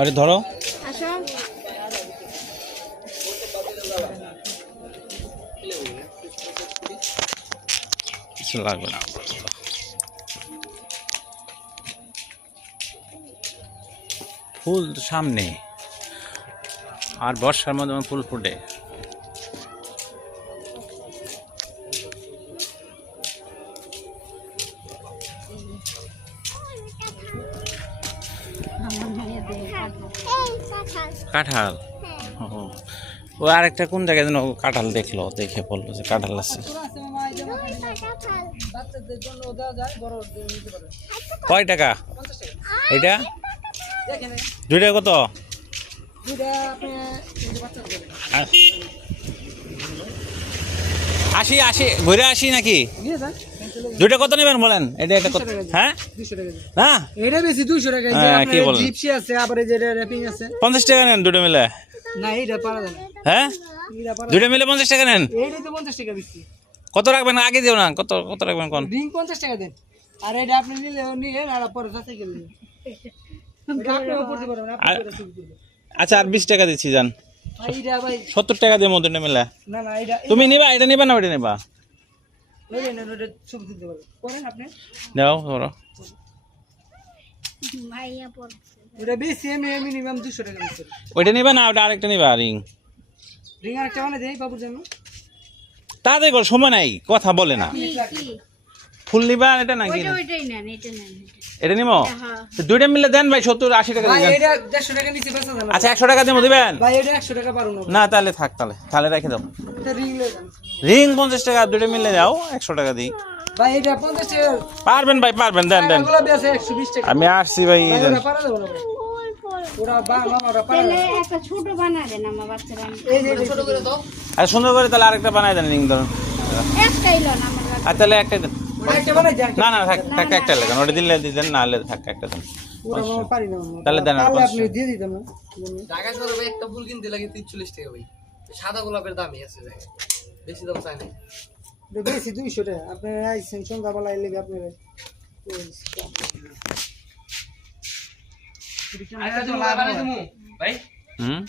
আরে ধরো আসো কিছু লাগবে না। ফুল তো সামনে, আর বর্ষার মধ্যে ফুল ফুটে। কাঁঠাল, ও আরেকটা কোন জায়গায় যেন কাঁঠাল দেখলো, দেখে বললো যে কাঁঠাল আছে। কয় টাকা এটা? দুইটা কত? আশি আশি ঘুরে আসি নাকি? দুইটা কত নেবেন বলেন? এটা একটা কত? হ্যাঁ না এটা বেশি 200 টাকা। হ্যাঁ, কি বলেন? জিপসি আছে, আবার এই যে র‍্যাপিং আছে। 50 টাকা নেন দুটো মিলে। না এটা পারা যায় না। হ্যাঁ দুটো মিলে 50 টাকা নেন। এইটাই তো 50 টাকা বেশি। কত রাখবেন আগে দিও না, কত কত রাখবেন কোন? রিং 50 টাকা দেন। আর এটা আপনি নিলে নিয়ে আর পরে সাথে গেলেন। এটা আপনি পড়তে পারবেন, আপনি করে শুরু করবেন। আচ্ছা আর 20 টাকা দিচ্ছি যান। ভাই এটা ভাই 70 টাকা দিয়ে মধ্যে মিলে। না না এটা তুমি নিবা, এটা নিবা না ওইটা নিবা? ওই না ওটা শুরু করতে পারবেন। করেন আপনি। দাও ধরো। ভাইয়া পড়ছে এটা বেশি মিনিমাম 200 টাকা বেশি। ওইটা নিবা না ওটা আরেকটা নিবা? রিং রিং আরেকটা মানে দেই বাবুর জন্য। তাড়াতাড়ি করো, সময় নাই, কথা বলে না। কি ফুল নিবা এটা নাকি? ওইটাই নেন, এটা নেন। এটা নিবো? তো দুইটা মিলে দেন ভাই, 70-80 টাকা ভাই দিবেন। এটা 150 টাকা নিচে বেচা যায় না। আচ্ছা 100 টাকা দিয়ে দিবেন? ভাই এটা 100 টাকা পারো না। না তাহলে থাক, তাহলে রেখে দাও। এটা রিং লয়ে যান। রিং 50 টাকা, দুটো মিলে দাও 100 টাকা দিই। ভাই এটা 50 টাকা। পারবেন ভাই, পারবেন, দেন দেন। এগুলো বেচে 120 টাকা। আমি আসছি ভাই, ভাই দেন। ওরা পারা যাবে না ভাই। ওরা মামারা পারা তাহলে যাবে না। একটা ছোট বানায় দেন আমার বাচ্চারা। এই যে ছোট করে দাও। আর সুন্দর করে তাহলে আরেকটা বানাই দেন রিং ধরুন। একটাই লন আমার বাচ্চা। আর তাহলে একটা দেন। ওটা একটা বানাই দেন। না না থাক একটা লাগান, ওটা দিলে দিতেন, না হলে থাক একটা দেন। ওরা মামা পারি না মামা। তাহলে দেন আর তাহলে 500 আপনি দিয়ে দিতেন না। ঢাকা শহরে ভাই একটা ফুল কিনতে লাগে 43 টাকা ভাই। সাদা গোলাপের দামই আছে জায়গায়, বেশি দাম চাই না। এটা বেশি 200 টাকা। আপনি আইছেন সন্ধ্যাবেলা এলে আপনি আচ্ছা তো লাভ হয় ভাই। হুম